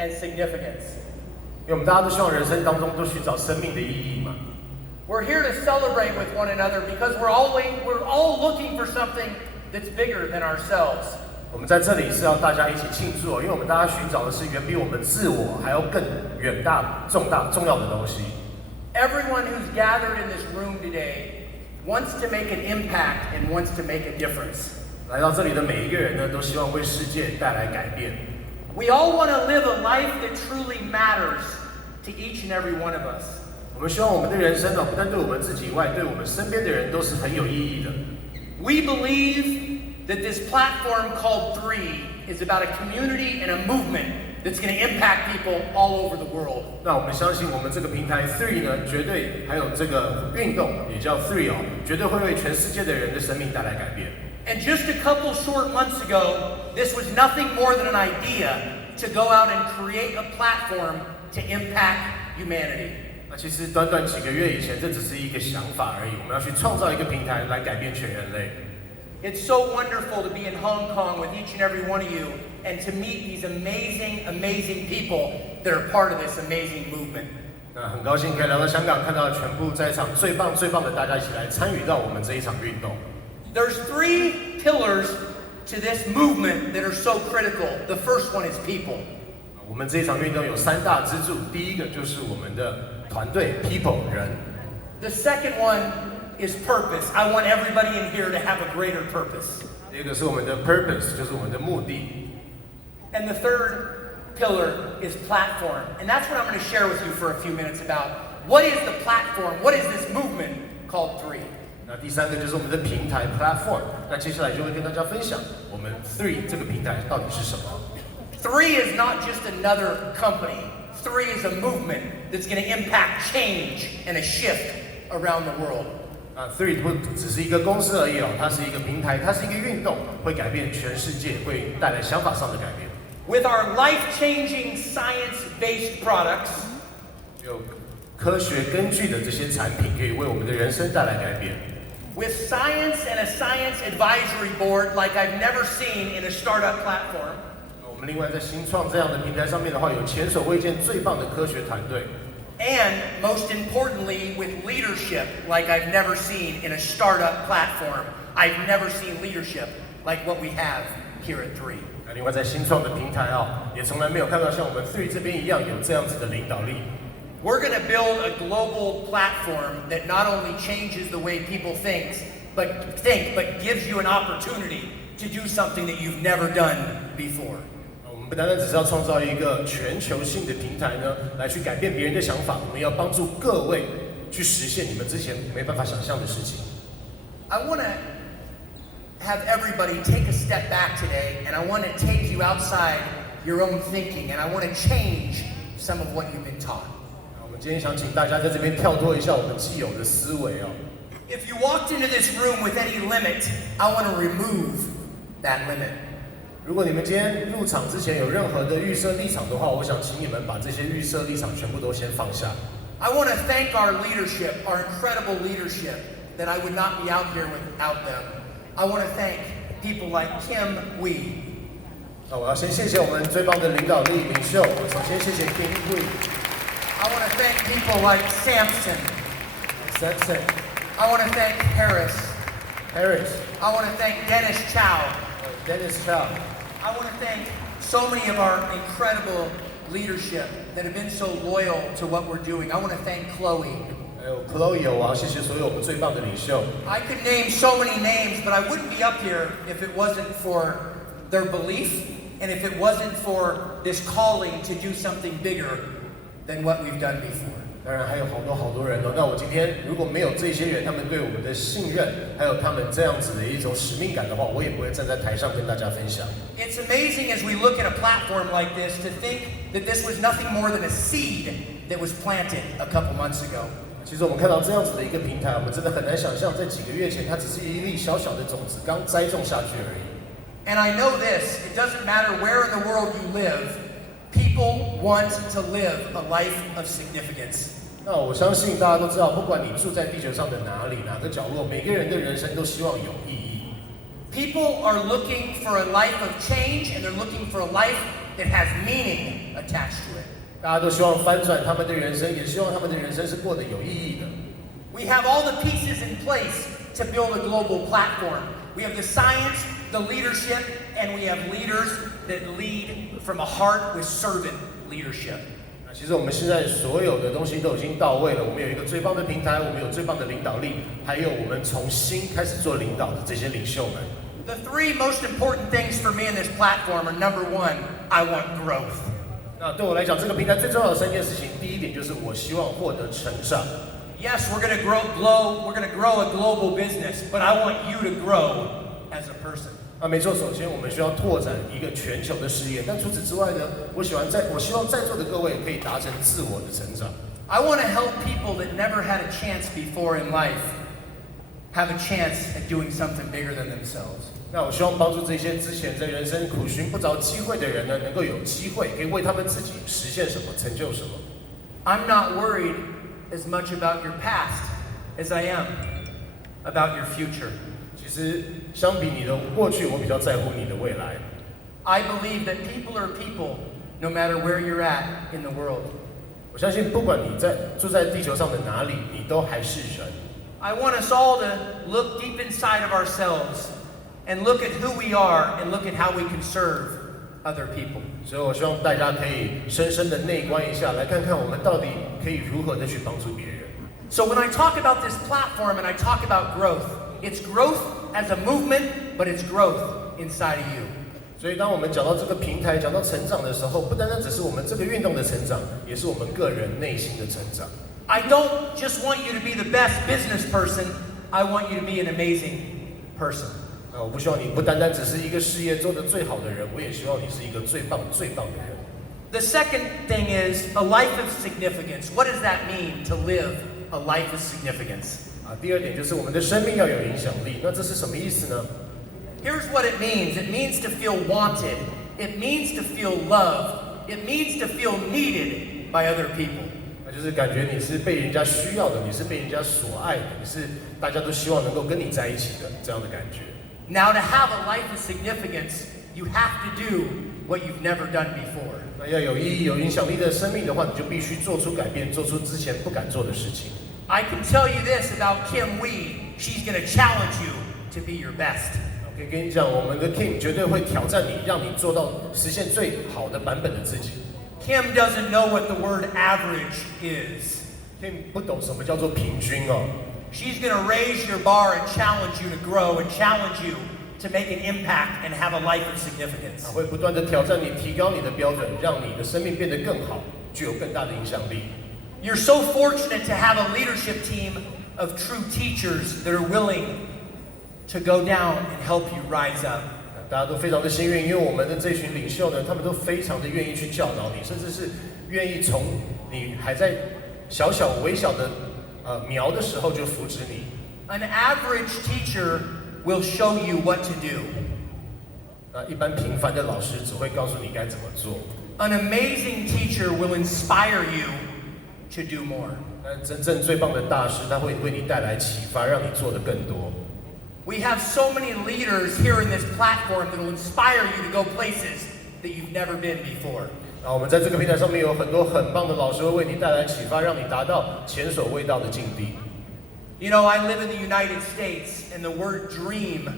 and significance. 因为我们大家都希望人生当中都寻找生命的意义嘛。We're here to celebrate with one another because we're all looking for something that's bigger than ourselves. 我们在这里是要大家一起庆祝，因为我们大家寻找的是远比我们自我还要更远大、重要的东西。Everyone who's gathered in this room today wants to make an impact and wants to make a difference. 来到这里的每一个人呢，都希望为世界带来改变。We all want to live a life that truly matters to each and every one of us. 我们希望我们的人生呢，不但对我们自己以外，对我们身边的人都是很有意义的。We believe that this platform called Three is about a community and a movement that's going to impact people all over the world. 那我们相信我们这个平台 Three 呢，绝对还有这个运动也叫 Three 绝对会为全世界的人的生命带来改变。And just a couple short months ago, this was nothing more than an idea to go out and create a platform to impact humanity. 那其实短短几个月以前，这只是一个想法而已。我们要去创造一个平台来改变全人类。It's so wonderful to be in Hong Kong with each and every one of you and to meet these amazing, amazing people that are part of this amazing movement. 那很高兴可以来到香港，看到全部在场最棒的大家一起来参与到我们这一场运动。There's 3 pillars to this movement that are so critical. The first one is people. 我们这一场运动有3大支柱，第一个就是我们的团队 people 人。The second one is purpose. I want everybody in here to have a greater purpose. 第二个是我们的 purpose， 就是我们的目的。And the third pillar is platform. And that's what I'm going to share with you for a few minutes about. What is the platform? What is this movement called Three? 那第3个就是我们的平台 platform。那接下来就会跟大家分享我们 Three 这个平台到底是什么。Three is not just another company. Three is a movement that's going to impact change and a shift around the world. Three 不只是一个公司而已它是一个平台，它是一个运动，会改变全世界，会带来想法上的改变。With our life-changing science-based products, 有科学根据的这些产品，可以为我们的人生带来改变。With science and a science advisory board like I've never seen in a startup platform. 我们另外在新创这样的平台上面的话，有前所未见最棒的科学团队。And most importantly, with leadership like I've never seen in a startup platform. I've never seen leadership like what we have here at Three. 那另外在新创的平台也从来没有看到像我们 Three 这边一样有这样子的领导力。We're going to build a global platform that not only changes the way people think, but gives you an opportunity to do something that you've never done before. 我们不单单只是要创造一个全球性的平台呢，来去改变别人的想法，我们要帮助各位去实现你们之前没办法想象的事情。I want to have everybody take a step back today, and I want to take you outside your own thinking, and I want to change some of what you've been taught. 我们今天想请大家在这边跳脱一下我们既有的思维If you walked into this room with any limit, I want to remove that limit. 如果你们今天入场之前有任何的预设立场的话，我想请你们把这些预设立场全部都先放下。I want to thank our leadership, our incredible leadership, that I would not be out here without them. I want to thank people like Kim Wee. 那我要先谢谢我们最棒的领导力领袖。首先谢谢 Kim Wee. I want to thank people like Samson. I want to thank Harris. I want to thank Dennis Chow. I want to thank so many of our incredible leadership that have been so loyal to what we're doing. I want to thank Chloe. 还有 Chloe 我要谢谢所有我们最棒的领袖。I could name so many names, but I wouldn't be up here if it wasn't for their belief and if it wasn't for this calling to do something bigger than what we've done before. 当然还有好多人那我今天如果没有这些人，他们对我们的信任，还有他们这样子的一种使命感的话，我也不会站在台上跟大家分享。It's amazing as we look at a platform like this to think that this was nothing more than a seed that was planted a couple months ago. 其实我们看到这样子的一个平台，我们真的很难想象，在几个月前，它只是一粒小小的种子，刚栽种下去而已。And I know this: it doesn't matter where in the world you live, people want to live a life of significance. 那我相信大家都知道，不管你住在地球上的哪里、哪个角落，每个人的人生都希望有意义。People are looking for a life of change, and they're looking for a life it has meaning attached to it. 大家都希望翻转他们的人生，也希望他们的人生是过得有意义的。We have all the pieces in place to build a global platform. We have the science, the leadership, and we have leaders that lead from a heart with servant leadership. 其实我们现在所有的东西都已经到位了，我们有一个最棒的平台，我们有最棒的领导力，还有我们从新开始做领导的这些领袖们。The three most important things for me in this platform are number one, I want growth. 那对我来讲，这个平台最重要的3件事情，第一点就是我希望获得成长。Yes, we're going to grow a global business, but I want you to grow as a person. 没错，首先我们需要拓展一个全球的事业，但除此之外呢，我希望在座的各位可以达成自我的成长。I want to help people that never had a chance before in life have a chance at doing something bigger than themselves. 那我希望帮助这些之前在人生苦寻不着机会的人呢，能够有机会可以为他们自己实现什么，成就什么。I'm not worried as much about your past as I am about your future. 其实相比你的过去，我比较在乎你的未来。I believe that people are people, no matter where you're at in the world. 我相信不管你住在地球上的哪里，你都还是人。I want us all to look deep inside of ourselves and look at who we are and look at how we can serve other people. 所以我希望大家可以深深的内观一下，来看看我们到底可以如何的去帮助别人。So when I talk about this platform and I talk about growth, it's growth as a movement, but it's growth inside of you. 所以当我们讲到这个平台，讲到成长的时候，不单单只是我们这个运动的成长，也是我们个人内心的成长。I don't just want you to be the best business person, I want you to be an amazing person. 我不希望你不单单只是一个事业做得最好的人，我也希望你是一个最棒的人。The second thing is a life of significance. What does that mean to live a life of significance? 第二点就是我们的生命要有影响力。那这是什么意思呢？ Here's what it means. It means to feel wanted. It means to feel loved. It means to feel needed by other people. 那就是感觉你是被人家需要的，你是被人家所爱的，你是大家都希望能够跟你在一起的这样的感觉。Now, to have a life of significance, you have to do what you've never done before. 那要有意义、有影响力的生命的话，你就必须做出改变，做出之前不敢做的事情。I can tell you this about Kim Wee. She's going to challenge you to be your best. 我可以跟你讲，我们的 Kim 绝对会挑战你，让你做到实现最好的版本的自己。Kim doesn't know what the word average is. Kim 不懂什么叫做平均哦。She's going to raise your bar and challenge you to grow and challenge you to make an impact and have a life of significance. 会不断的挑战你，提高你的标准，让你的生命变得更好，具有更大的影响力。You're so fortunate to have a leadership team of true teachers that are willing to go down and help you rise up. 大家都非常的幸运，因为我们的这群领袖呢，他们都非常的愿意去教导你，甚至是愿意从你还在微小的苗的时候就扶持你。An average teacher will show you what to do. 一般平凡的老师只会告诉你该怎么做。An amazing teacher will inspire you to do more. 但真正最棒的大师，他会为你带来启发，让你做得更多。We have so many leaders here in this platform that will inspire you to go places that you've never been before. 我们在这个平台上面有很多很棒的老师会为你带来启发，让你达到前所未到的境地。You know, I live in the United States, and the word dream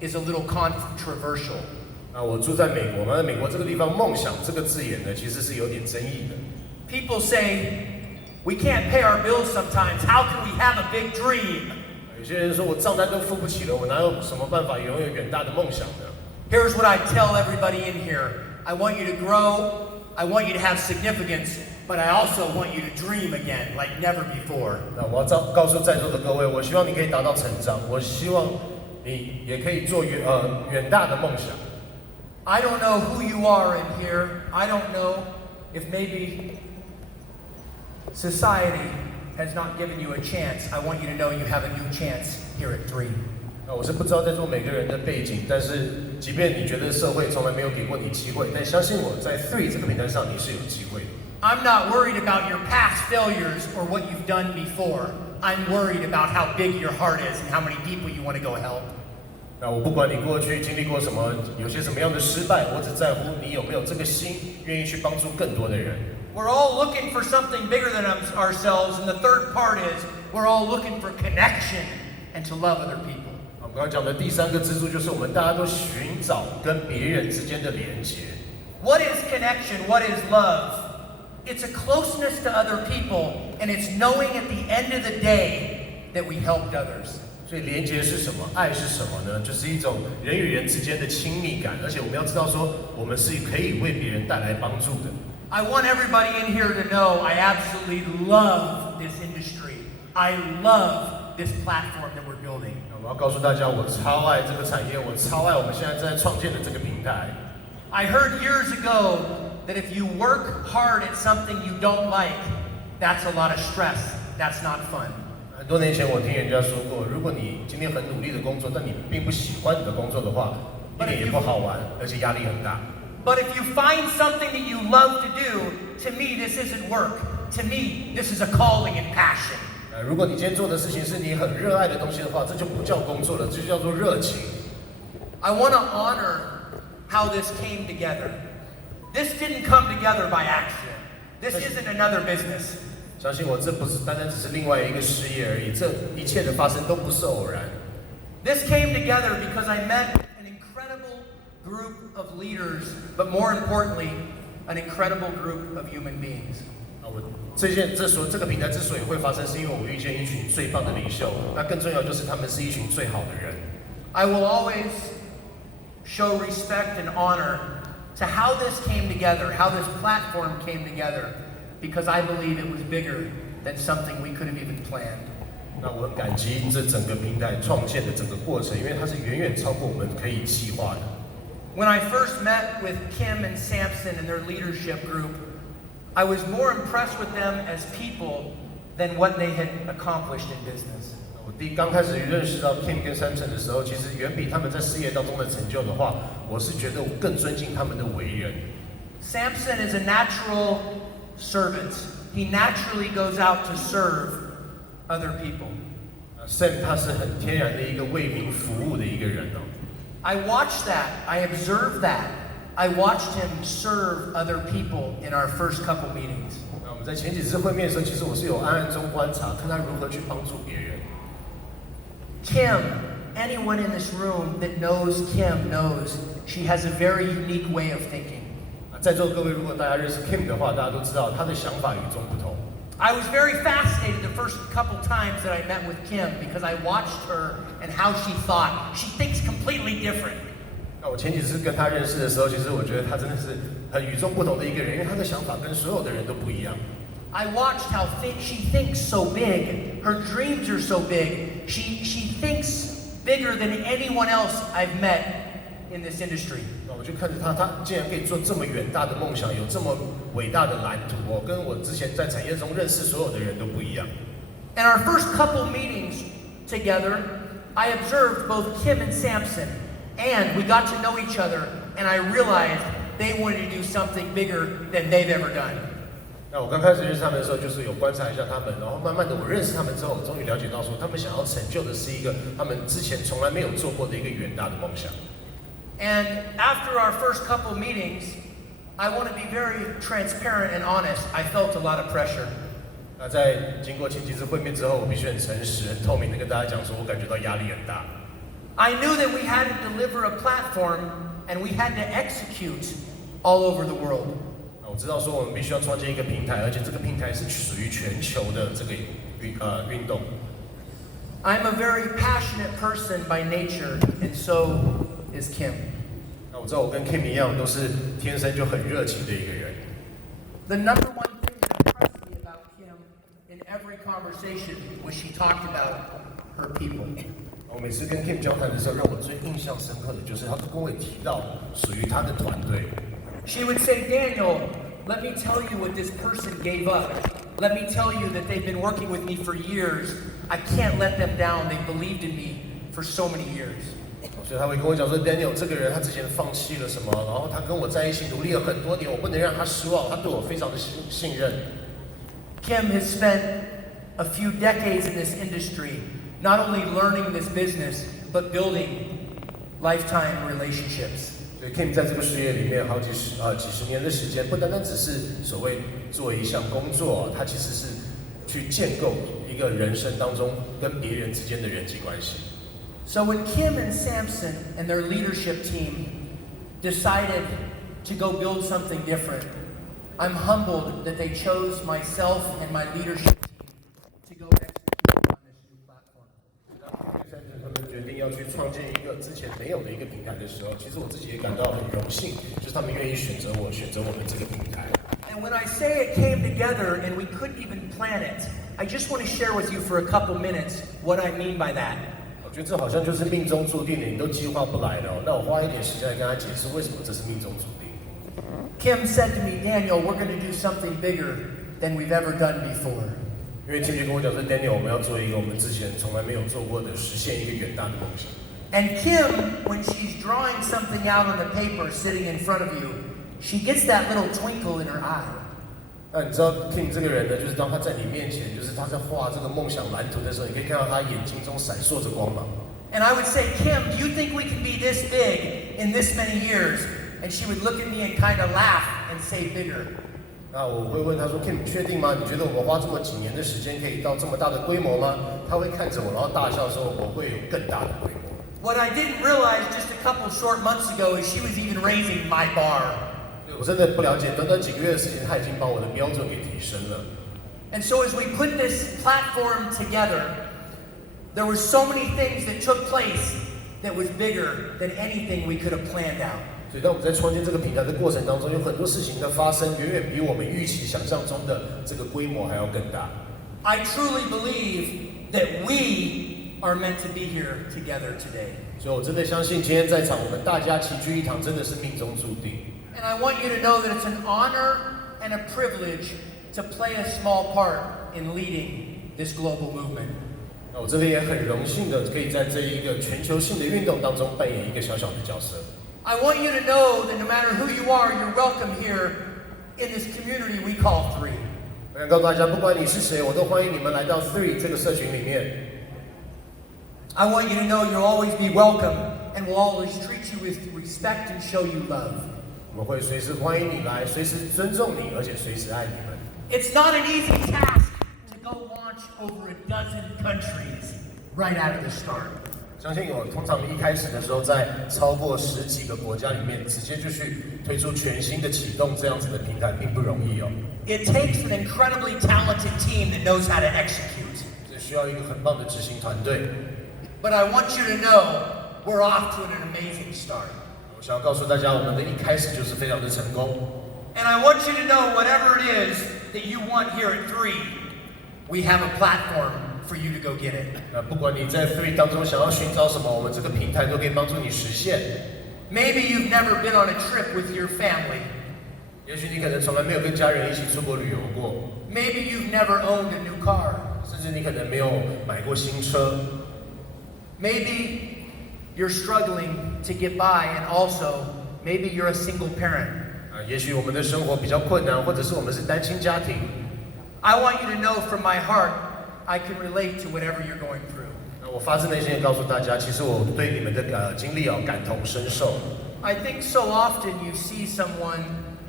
is a little controversial. 我住在美国嘛，在美国这个地方，梦想这个字眼呢，其实是有点争议的。People say, we can't pay our bills sometimes. How can we have a big dream? 有些人说我账单都付不起了，我哪有什么办法拥有远大的梦想呢？ Here's what I tell everybody in here. I want you to grow. I want you to have significance. But I also want you to dream again, like never before. 那我要告诉在座的各位，我希望你可以达到成长，我希望你也可以做远大的梦想。I don't know who you are in here. I don't know if maybe society has not given you a chance. I want you to know you have a new chance here at Three. 我是不知道在座每个人的背景，但是即便你觉得社会从来没有给过你机会，但相信我在 Three 这个平台上你是有机会的。I'm not worried about your past failures or what you've done before. I'm worried about how big your heart is and how many people you want to go help. 那我不管你过去经历过什么，有些什么样的失败，我只在乎你有没有这个心，愿意去帮助更多的人。We're all looking for something bigger than ourselves, and the third part is we're all looking for connection and to love other people. 我们刚刚讲的第三个支柱就是我们大家都寻找跟别人之间的连结。What is connection? What is love? It's a closeness to other people, and it's knowing at the end of the day that we helped others. 所以连结是什么？爱是什么呢？就是一种人与人之间的亲密感，而且我们要知道说，我们是可以为别人带来帮助的。I want everybody in here to know I absolutely love this industry. I love this platform that we're building. 我要告诉大家，我超爱这个产业，我超爱我们现在正在创建的这个平台。I heard years ago that if you work hard at something you don't like, that's a lot of stress. That's not fun. 很多年前我听人家说过，如果你今天很努力的工作，但你并不喜欢你的工作的话，一点也不好玩，而且压力很大。But if you find something that you love to do, to me this isn't work. To me, this is a calling and passion. 如果你今天做的事情是你很热爱的东西的话，这就不叫工作了，这就叫做热情。I want to honor how this came together. This didn't come together by accident. This isn't another business. 相信我，这不是单单只是另外一个事业而已，这一切的发生都不是偶然。This came together because I met an incredible group of leaders, but more importantly, an incredible group of human beings. 这个平台之所以会发生，是因为我遇见一群最棒的领袖，那更重要就是他们是一群最好的人。I will always show respect and honor to how this came together, how this platform came together, because I believe it was bigger than something we could have even planned. 那我很感激这整个平台创建的整个过程，因为它是远远超过我们可以计划的。When I first met with Kim and Samson and their leadership group, I was more impressed with them as people than what they had accomplished in business. 我刚开始认识到 Kim 跟 Samson 的时候，其实远比他们在事业当中的成就的话，我是觉得我更尊敬他们的为人。Samson is a natural servant. He naturally goes out to serve other people. Sam 他是很天然的一个为民服务的一个人哦。I watched that. I observed that. I watched him serve other people in our first couple meetings. 那我们在前几次会面的时候，其实我是有暗中观察，看他如何去帮助别人。Kim, anyone in this room that knows Kim knows she has a very unique way of thinking. 在座各位，如果大家认识 Kim 的话，大家都知道他的想法与众不同。I was very fascinated the first couple times that I met with Kim because I watched her and how she thought. She thinks completely different. 那我前几次跟他认识的时候，其实我觉得他真的是很与众不同的一个人，因为他的想法跟所有的人都不一样。I watched how she thinks so big. Her dreams are so big. She thinks bigger than anyone else I've met in this industry. 我就看着他竟然可以做这么远大的梦想，有这么伟大的蓝图。我跟我之前在产业中认识所有的人都不一样。In our first couple meetings together, I observed both Kim and Samson, and we got to know each other, and I realized they wanted to do something bigger than they've ever done. 那我刚开始认识他们的时候，就是有观察一下他们，然后慢慢的我认识他们之后，我终于了解到说，他们想要成就的是一个他们之前从来没有做过的一个远大的梦想。And after our first couple meetings, I want to be very transparent and honest. I felt a lot of pressure. 那在经过前几次会面之后，我必须很诚实、很透明的跟大家讲说，我感觉到压力很大。I knew that we had to deliver a platform and we had to execute all over the world. 我知道说我们必须要创建一个平台，而且这个平台是属于全球的这个运动。I'm a very passionate person by nature, and so is Kim. 那我知道我跟 Kim 一样，都是天生就很热情的一个人。The number one thing that impressed me about Kim in every conversation was she talked about her people. 我每次跟 Kim 交谈的时候，让我最印象深刻的就是他跟我提到属于他的团队。She would say, Daniel, let me tell you what this person gave up. Let me tell you that they've been working with me for years. I can't let them down. They believed in me for so many years. 所以他会跟我讲说 ，Daniel 这个人他之前放弃了什么，然后他跟我在一起努力了很多年，我不能让他失望，他对我非常的信任。Kim has spent a few decades in this industry, not only learning this business, but building lifetime relationships. 所以 Kim 在这个事业里面几十年的时间，不单单只是所谓做一项工作，他其实是去建构一个人生当中跟别人之间的人际关系。So when Kim and Samson and their leadership team decided to go build something different, I'm humbled that they chose myself and my leadership team to go execute on this new platform. 他们决定要去创建一个之前没有的一个平台的时候，其实我自己也感到很荣幸，就是他们愿意选择我们这个平台。And when I say it came together and we couldn't even plan it, I just want to share with you for a couple minutes what I mean by that. 我觉得这好像就是命中注定的，你都计划不来的哦。那我花一点时间来跟他解释为什么这是命中注定。Kim said to me, Daniel, we're going to do something bigger than we've ever done before. 因为 Tim 就跟我讲说 ，Daniel， 我们要做一个我们之前从来没有做过的，实现一个远大的梦想。And Kim, when she's drawing something out on the paper sitting in front of you, she gets that little twinkle in her eye. 那你知道 Tim 这个人呢，就是当他在你面前，就是他在画这个梦想蓝图的时候，你可以看到他眼睛中闪烁着光芒。And I would say, Kim, do you think we can be this big in this many years? And she would look at me and kind of laugh and say bigger. 那我会问他说 ，Kim， 你确定吗？你觉得我们花这么几年的时间可以到这么大的规模吗？他会看着我，然后大笑说，我会有更大的规模。What I didn't realize just a couple short months ago is she was even raising my bar. 我真的不了解，短短几个月的时间，他已经把我的标准给提升了。And so as we put this platform together, there were so many things that took place that was bigger than anything we could have planned out. 所以当我们在创建这个平台的过程当中，有很多事情的发生，远远比我们预期想象中的这个规模还要更大。I truly believe that we are meant to be here together today. 所以我真的相信，今天在场我们大家齐聚一堂，真的是命中注定。And I want you to know that it's an honor and a privilege to play a small part in leading this global movement. 那我这边也很荣幸的，可以在这一个全球性的运动当中扮演一个小小的角色。I want you to know that no matter who you are, you're welcome here in this community we call Three. 我想告诉大家，不管你是谁，我都欢迎你们来到 Three 这个社群里面。I want you to know you'll always be welcome and we'll always treat you with respect and show you love. 我们会随时欢迎你来，随时尊重你，而且随时爱你们。It's not an easy task to go launch over a dozen countries right out of the start. 相信我，通常一开始的时候，在超过10几个国家里面，直接就去推出全新的启动这样子的平台，并不容易哦。It takes an incredibly talented team that knows how to execute. 这需要一个很棒的执行团队。But I want you to know we're off to an amazing start. 我想要告诉大家，我们的一开始就是非常的成功。And I want you to know whatever it is that you want here at Three, we have a platform for you to go get it. 不管你在 Three 当中想要寻找什么，我们这个平台都可以帮助你实现。Maybe you've never been on a trip with your family. 也许你可能从来没有跟家人一起出国旅游过。Maybe you've never owned a new car. 甚至你可能没有买过新车。Maybe you're struggling to get by, and also maybe you're a single parent. 也许我们的生活比较困难，或者是我们是单亲家庭。I want you to know from my heart, I can relate to whatever you're going through. 我发自内心的告诉大家，其实我对你们的经历感同身受。I think so often you see someone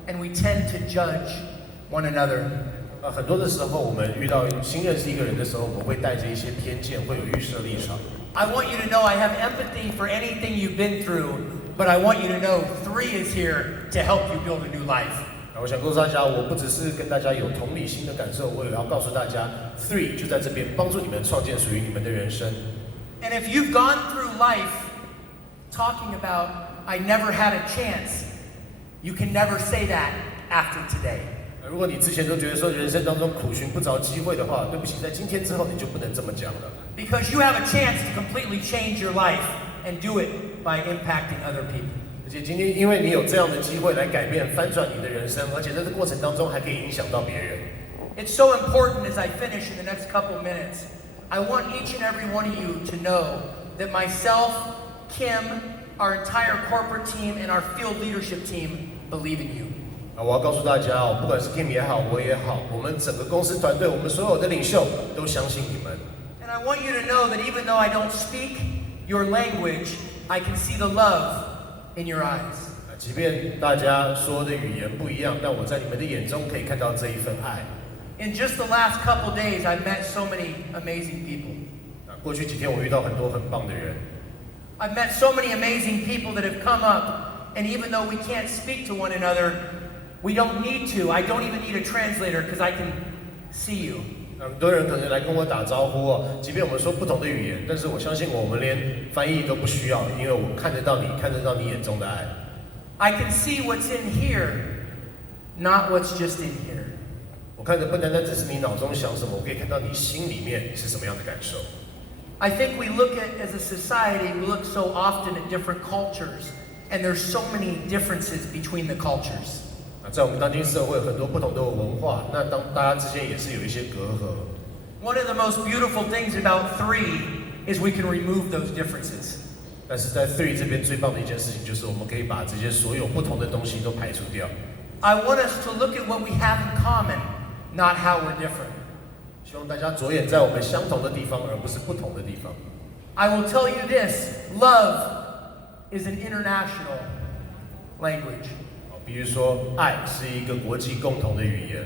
and we tend to judge one another. 很多的时候，我们遇到新认识一个人的时候，我们会带着一些偏见，会有预设立场。I want you to know I have empathy for anything you've been through, but I want you to know Three is here to help you build a new life. 我想告诉大家，我不只是跟大家有同理心的感受，我也要告诉大家 ，Three 就在这边帮助你们创建属于你们的人生。And if you've gone through life talking about I never had a chance, you can never say that after today. 如果你之前都觉得说人生当中苦寻不着机会的话，对不起，在今天之后你就不能这么讲了。Because you have a chance to completely change your life and do it by impacting other people. 而且今天因为你有这样的机会来改变、翻转你的人生，而且在这过程当中还可以影响到别人。It's so important as I finish in the next couple minutes. I want each and every one of you to know that myself, Kim, our entire corporate team, and our field leadership team believe in you. 我要告诉大家不管是 Kim 也好，我也好，我们整个公司团队，我们所有的领袖都相信你们。And I want you to know that even though I don't speak your language, I can see the love in your eyes. 即便大家说的语言不一样，但我在你们的眼中可以看到这一份爱。In just the last couple days, I've met so many amazing people. 过去几天我遇到很多很棒的人。I've met so many amazing people that have come up, and even though we can't speak to one another, we don't need to. I don't even need a translator because I can see you. 很多人可能来跟我打招呼哦，即便我们说不同的语言，但是我相信我们连翻译都不需要，因为我看得到你，看得到你眼中的爱。I can see what's in here, not what's just in here. 我看的不单单只是你脑中想什么，我可以看到你心里面是什么样的感受。I think we look at, as a society, we look so often at different cultures, and there's so many differences between the cultures. 在我们当今社会，很多不同的文化，那当大家之间也是有一些隔阂。One of the most beautiful things about Three is we can remove those differences. 但是在 Three 这边最棒的一件事情，就是我们可以把这些所有不同的东西都排除掉。I want us to look at what we have in common, not how we're different. 希望大家着眼在我们相同的地方，而不是不同的地方。I will tell you this: love is an international language. 比如说，爱是一个国际共同的语言。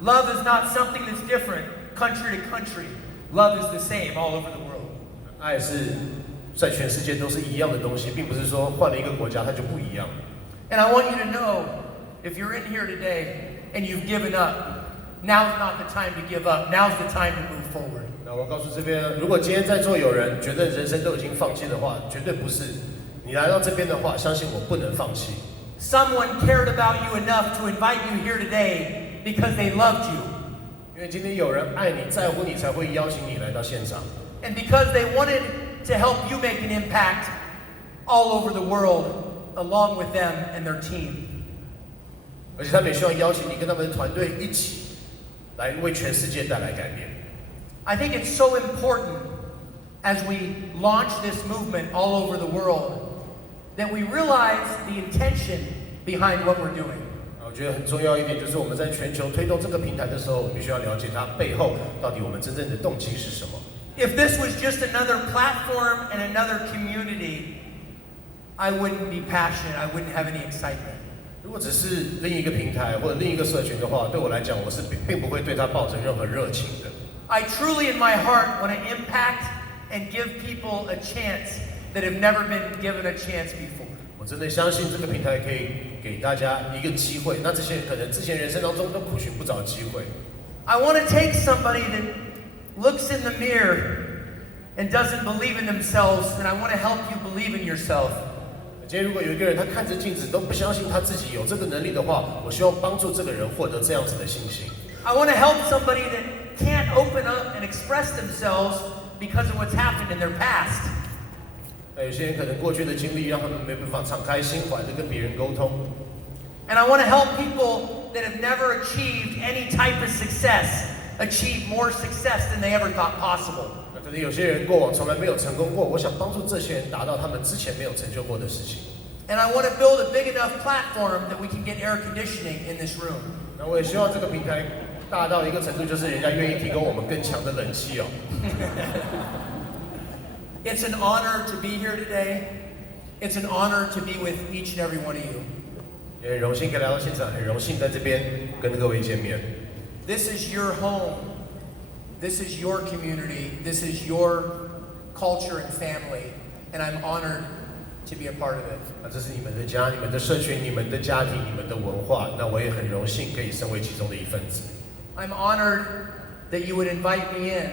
Love is not something that's different country to country. Love is the same all over the world. 爱是在全世界都是一样的东西，并不是说换了一个国家它就不一样。And I want you to know, if you're in here today and you've given up, now's not the time to give up. Now's the time to move forward. 那我告诉这边，如果今天在座有人觉得人生都已经放弃的话，绝对不是。你来到这边的话，相信我不能放弃。Someone cared about you enough to invite you here today because they loved you. 因为今天有人爱你、在乎你，才会邀请你来到现场。And because they wanted to help you make an impact all over the world along with them and their team. 而且他们也希望邀请你跟他们的团队一起来为全世界带来改变。I think it's so important as we launch this movement all over the world that we realize the intention behind what we're doing. 我觉得很重要一点就是我们在全球推动这个平台的时候，我们必须要了解它背后到底我们真正的动机是什么。If this was just another platform and another community, I wouldn't be passionate. I wouldn't have any excitement. 如果只是另一个平台或者另一个社群的话，对我来讲，我是并不会对它抱着任何热情的。I truly, in my heart, want to impact and give people a chance that have never been given a chance before. 我真的相信这个平台可以给大家一个机会。那这些人可能之前人生当中都苦寻不着机会。I want to take somebody that looks in the mirror and doesn't believe in themselves, and I want to help you believe in yourself. 今天如果有一个人他看着镜子都不相信他自己有这个能力的话，我希望帮助这个人获得这样子的信心。I want to help somebody that can't open up and express themselves because of what's happened in their past. 有些人可能过去的经历让他们没办法敞开心怀的跟别人沟通。And I want to help people that have never achieved any type of success achieve more success than they ever thought possible. 可能有些人过往从来没有成功过，我想帮助这些人达到他们之前没有成就过的事情。And I want to build a big enough platform that we can get air conditioning in this room. 那我也希望这个平台大到一个程度，就是人家愿意提供我们更强的冷气哦。It's an honor to be here today. It's an honor to be with each and every one of you. 也很荣幸可以来到现场，很荣幸在这边跟各位见面。This is your home. This is your community. This is your culture and family. And I'm honored to be a part of it. 这是你们的家、你们的社群、你们的家庭、你们的文化。那我也很荣幸可以身为其中的一份子。I'm honored that you would invite me in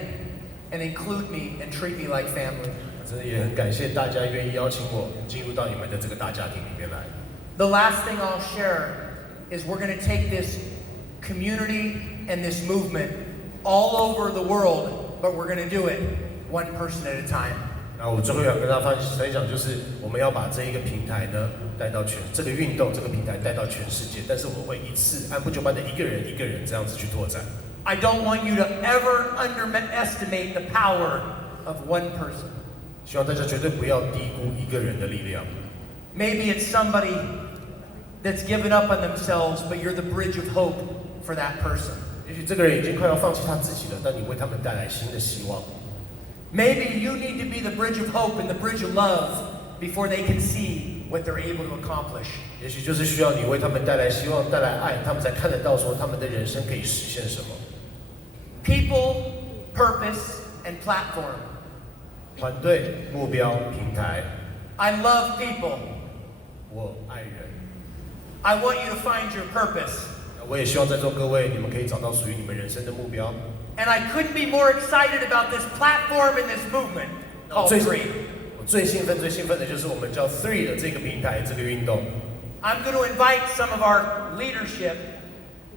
and include me and treat me like family. 真的也很感谢大家愿意邀请我进入到你们的这个大家庭里面来。The last thing I'll share is we're going to take this community and this movement all over the world, but we're going to do it one person at a time. 那我最后想跟大家分享，就是我们要把这一个平台呢带到这个运动、这个平台带到全世界，但是我们会一次按部就班的一个人一个人这样子去拓展。I don't want you to ever underestimate the power of one person. 希望大家绝对不要低估一个人的力量。Maybe it's somebody that's given up on themselves, but you're the bridge of hope for that person. 也许这个人已经快要放弃他自己了，但你为他们带来新的希望。Maybe you need to be the bridge of hope and the bridge of love before they can see what they're able to accomplish. 也许就是需要你为他们带来希望，带来爱，他们才看得到说他们的人生可以实现什么。People, purpose, and platform. 团队、目标、平台。I love people. 我爱人。I want you to find your purpose. 我也希望在座各位，你们可以找到属于你们人生的目标。And I couldn't be more excited about this platform and this movement called Three. 我最兴奋的就是我们叫 Three 的这个平台，这个运动。I'm going to invite some of our leadership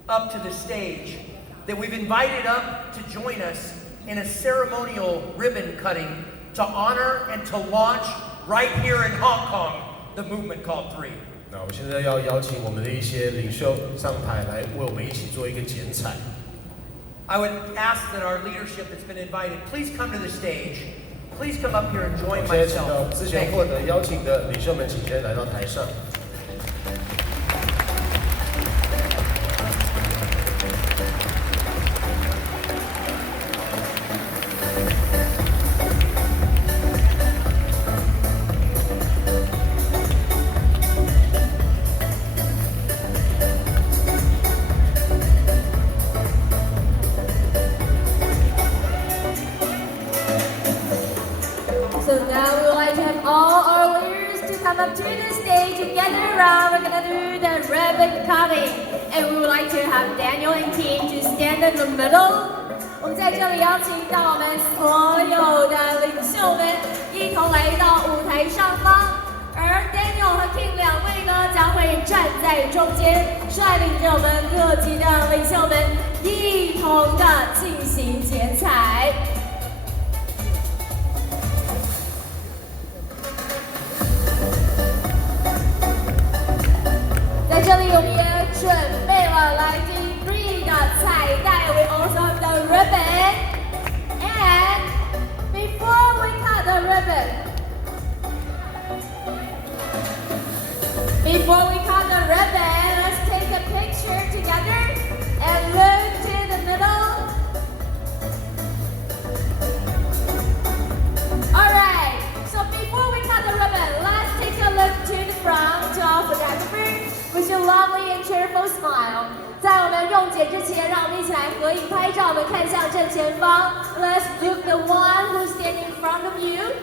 up to the stage that we've invited up to join us in a ceremonial ribbon cutting to honor and to launch right here in Hong Kong the movement called Three. 那我们现在要邀请我们的一些领袖上台来为我们一起做一个剪彩。I would ask that our leadership that's been invited, please come to the stage. Please come up here and join 现在请到 myself. 之前获得邀请的领袖们，请先来到台上。So now we would like to have all our leaders to come up to the stage and gather around. We're gonna do the ribbon cutting, and we would like to have Daniel and Team to stand in the middle. 我们在这里邀请到我们所有的领袖们一同来到舞台上方，而 Daniel 和 King 两位呢将会站在中间，率领着我们各级的领袖们一同的进行剪彩。在这里我们也准备了来自 Three 的彩带 ，We also have the ribbon. And before we cut the ribbon, let's take a picture together and look to the middle. Alright, so before we cut the ribbon, let's take a look to the front to our photographer with your lovely and cheerful smile. 在我们用剪之前，让我们一起来合影拍照。我们看向正前方。Let's look the one who's standing in front of you.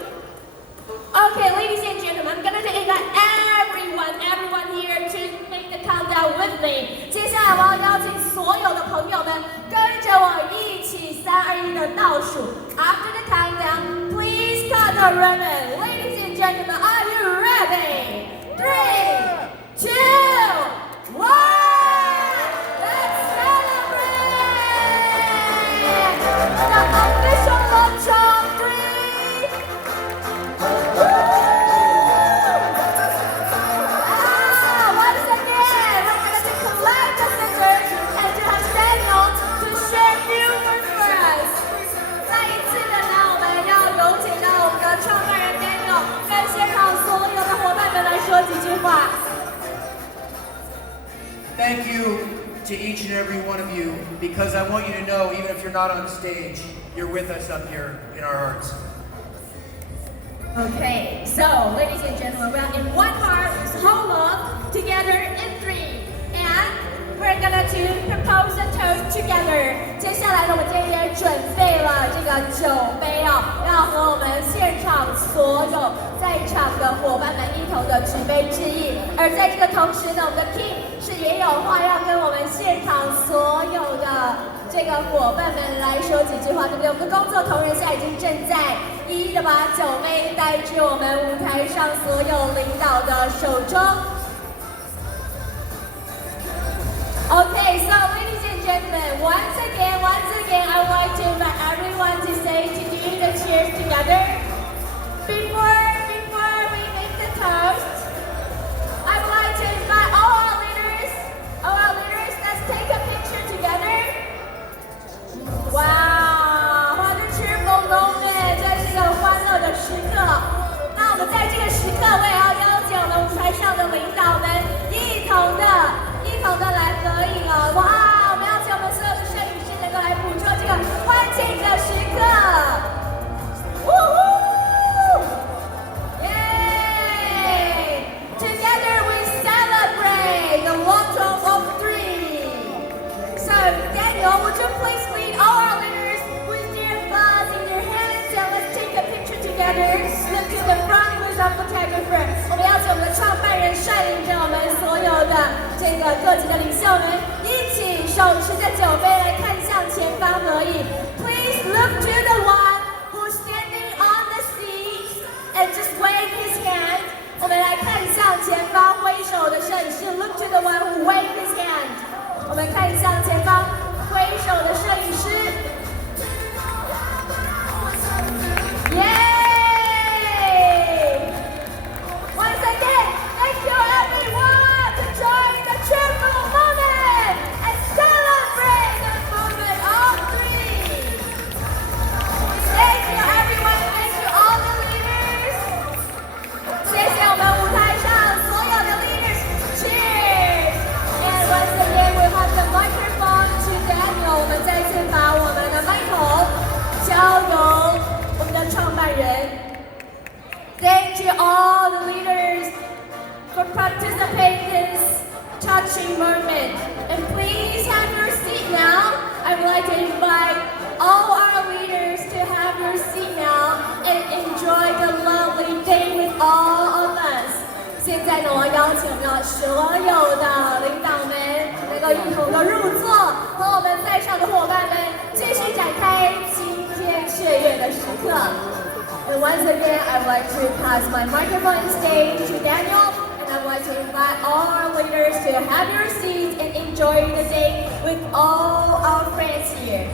Okay, ladies and gentlemen, I'm gonna invite everyone here to make the countdown with me. 接下来我要邀请所有的朋友们跟着我一起3、2、1的倒数。After the countdown, please cut the ribbon. Ladies and gentlemen, are you ready? 3, 2, 1. Let's celebrate the official launch of Three. Once again, we're going to collect the scissors and to have Daniel to share new words for us. 再一次的呢，我们要有请到我们的创办人 Daniel 跟现场所有的伙伴们来说几句话。Thank you to each and every one of you, because I want you to know, even if you're not on stage, you're with us up here in our hearts. Okay, so ladies and gentlemen, we're in one heart, whole love, together in three, and we're gonna to propose a toast together. 接下来呢，我这边准备了这个酒杯啊，要和我们现场所有在场的伙伴们一同的举杯致意。而在这个同时呢，我们的 King 是也有话要跟我们现场所有的这个伙伴们来说几句话，对不对？我们的工作同仁现在已经正在一一的把酒杯带至我们舞台上所有领导的手中。Okay, so ladies and gentlemen, once again, I would like to invite everyone to say to do the cheers together. Before we make the toast, I would like to invite all our leaders, let's take a picture together. Wow, what a cheerful moment! 这是个欢乐的时刻。那我们在这个时刻，我也要邀请我们舞台上的领导们一同的来合影了。哇，我们要请我们所有的摄影师能够来捕捉这个欢庆的时刻。呜呼！ Daniel, would you please lead all our leaders with their flags in their hands and let's take a picture together. Look to the front with our photographer. 我们邀请我们的创办人率领着我们所有的这个各级的领袖们，一起手持着酒杯来看向前方合影。Please look to the one who's standing on the seat and just wave his hand. 我们来看向前方挥手的摄影师 ，Look to the one who waved his hand. 我们看向前方挥手的摄影师。Yay! Once again, thank you everyone to join the cheerful moment and celebrate the movement of three. Thank you everyone, thank you all the leaders. 谢谢我们舞台上所有的 leaders. Cheers! And once again, we have the microphone to Daniel. 我们再次把我们的麦克交由我们的创办人。Thank you all the leaders for participating in this touching moment. And please have your seat now. I would like to invite all our leaders to have your seat now and enjoy the lovely day with all of us. 现在呢，我要邀请我们所有的领导们能够一同的入座，和我们在上的伙伴们继续展开今天雀跃的时刻。And once again, I would like to pass my microphone stage to Daniel, and I would like to invite all our leaders to have your seats and enjoy the day with all our friends here.